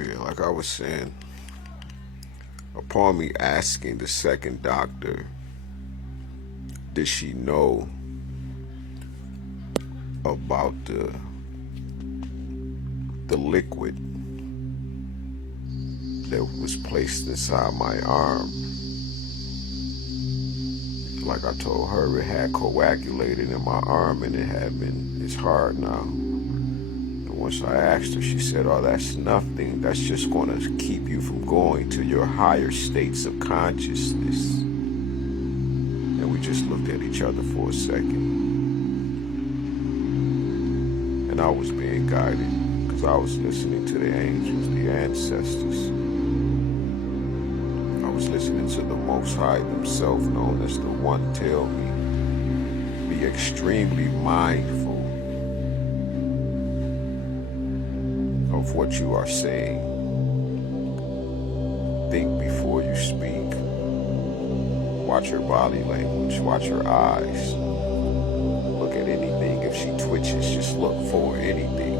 Yeah, like I was saying, upon me asking the second doctor, did she know about the liquid that was placed inside my arm? Like I told her, it had coagulated in my arm and it's hard now. And once I asked her, she said, oh, that's nothing. That's just going to keep you from going to your higher states of consciousness. And we just looked at each other for a second. And I was being guided because I was listening to the angels, the ancestors. I was listening to the Most High himself, known as the One, tell me, be extremely mindful of what you are saying. Think before you speak. Watch her body language, watch her eyes. Look at anything. If she twitches, just look for anything.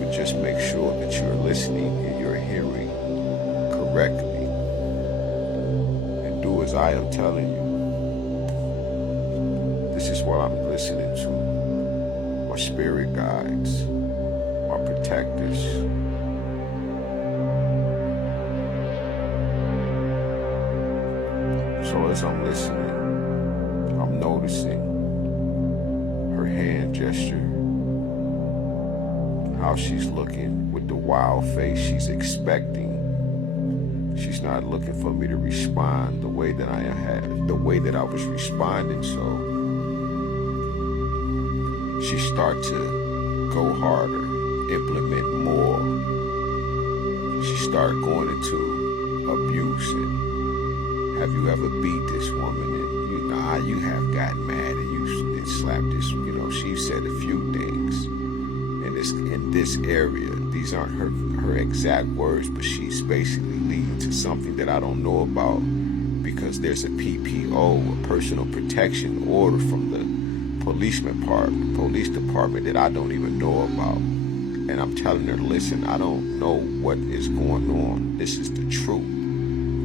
But just make sure that you're listening and you're hearing correctly. Do as I am telling you. This is what I'm listening to. My spirit guides, my protectors. So as I'm listening, I'm noticing her hand gesture, how she's looking with the wild face she's expecting. She's not looking for me to respond the way that I was responding. So she started to go harder, implement more. She started going into abuse and have you ever beat this woman? And you have gotten mad and you slapped this. She said a few things in this area. These aren't her exact words, but she's basically leading to something that I don't know about because there's a PPO, a personal protection order from the police department that I don't even know about. And I'm telling her, listen, I don't know what is going on. This is the truth.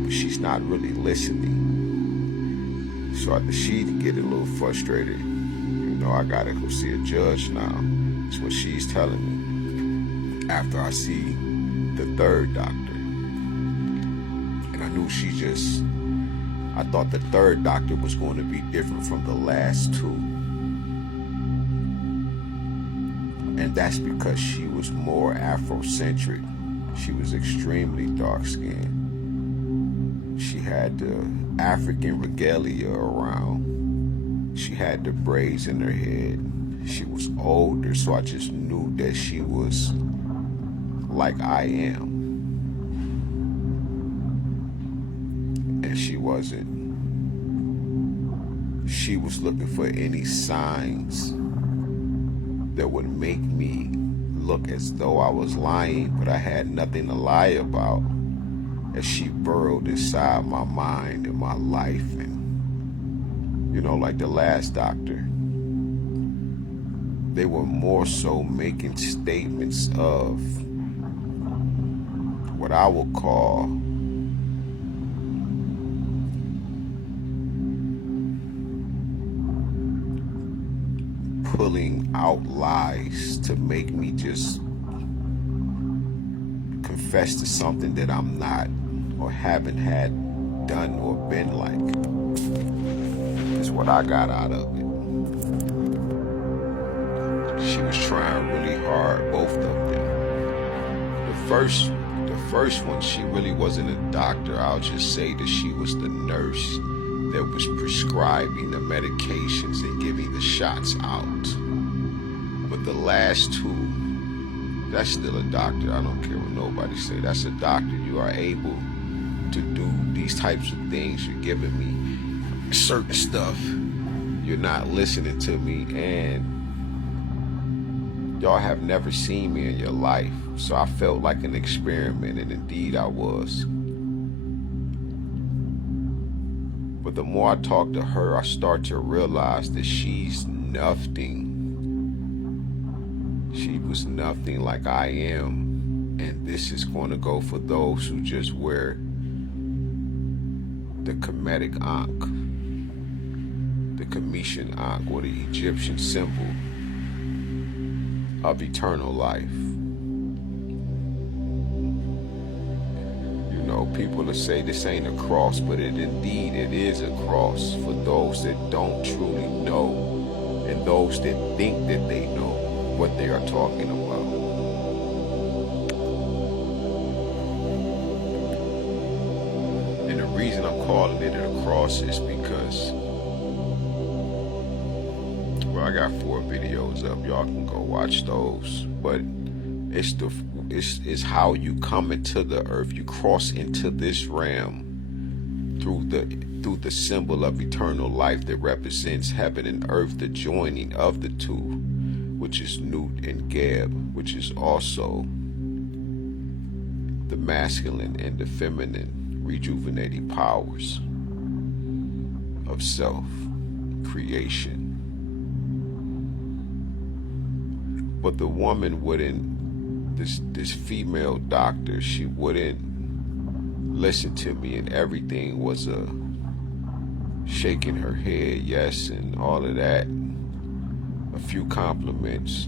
But she's not really listening. So she get a little frustrated. I gotta go see a judge now. That's what she's telling me. After I see the third doctor. And I knew I thought the third doctor was going to be different from the last two. And that's because she was more Afrocentric. She was extremely dark-skinned. She had the African regalia around. She had the braids in her head. She was older, so I just knew that she was like I am. And she wasn't. She was looking for any signs that would make me look as though I was lying, but I had nothing to lie about, as she burrowed inside my mind and my life. And like the last doctor, they were more so making statements of what I would call pulling out lies to make me just confess to something that I'm not or haven't had done or been like. Is what I got out of it. She was trying really hard, both of them. The first one, she really wasn't a doctor. I'll just say that she was the nurse that was prescribing the medications and giving the shots out. But the last two, that's still a doctor. I don't care what nobody say. That's a doctor. You are able to do these types of things. You're giving me certain stuff. You're not listening to me, and y'all have never seen me in your life. So I felt like an experiment, and indeed I was. But the more I talk to her, I start to realize that she's nothing. She was nothing like I am. And this is going to go for those who just wear the Kemetic Ankh, the Cometian Ankh, or the Egyptian symbol of eternal life. You know, people will say this ain't a cross, but it is a cross for those that don't truly know and those that think that they know what they are talking about. And the reason I'm calling it a cross is because, well, I got 4 videos up. Y'all can go watch those. But it's how you come into the earth. You cross into this realm through the symbol of eternal life that represents heaven and earth, the joining of the two, which is Nut and Geb, which is also the masculine and the feminine rejuvenating powers of self creation. But the woman wouldn't, this female doctor, she wouldn't listen to me, and everything was shaking her head, yes, and all of that. A few compliments.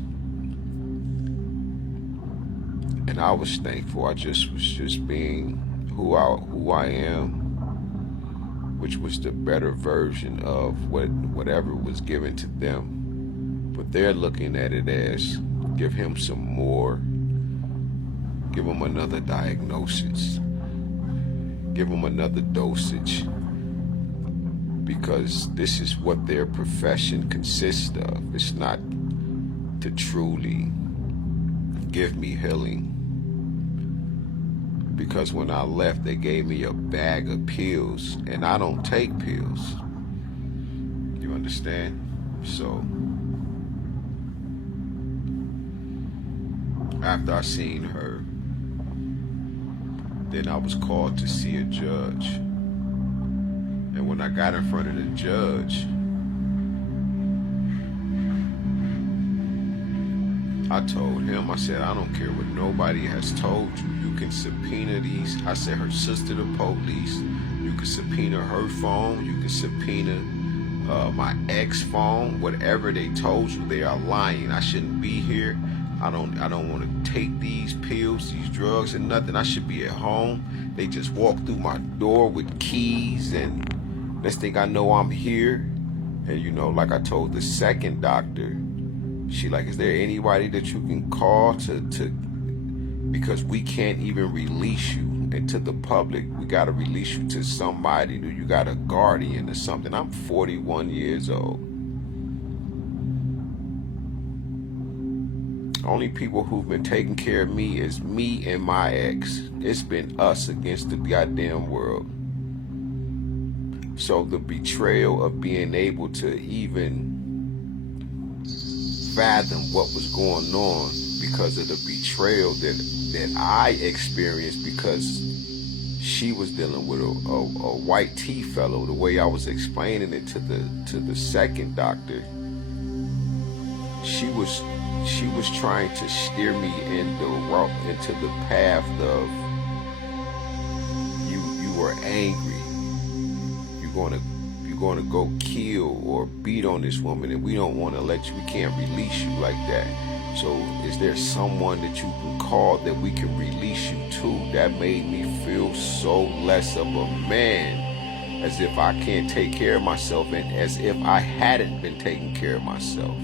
And I was thankful. I was just being who I am, which was the better version of whatever was given to them. But they're looking at it as, give him some more, give him another diagnosis, give him another dosage, because this is what their profession consists of. It's not to truly give me healing. Because when I left, they gave me a bag of pills, and I don't take pills. You understand? So after I seen her, then I was called to see a judge. And when I got in front of the judge, I told him, I said, I don't care what nobody has told you. You can subpoena these. I said, her sister, the police. You can subpoena her phone. You can subpoena my ex phone. Whatever they told you, they are lying. I shouldn't be here. I don't want to take these pills, these drugs, and nothing. I should be at home. They just walk through my door with keys, and next thing I know, I'm here. And you know, like I told the second doctor, she like, is there anybody that you can call to because we can't even release you into the public. We got to release you to somebody. You got a guardian or something. I'm 41 years old. Only people who've been taking care of me is me and my ex. It's been us against the goddamn world. So the betrayal of being able to even fathom what was going on because of the betrayal that I experienced, because she was dealing with a white tea fellow, the way I was explaining it to the second doctor. She was trying to steer me into the path of you were angry. You're gonna go kill or beat on this woman, and we don't want to let you. We can't release you like that. So is there someone that you can call that we can release you to? That made me feel so less of a man, as if I can't take care of myself, and as if I hadn't been taking care of myself.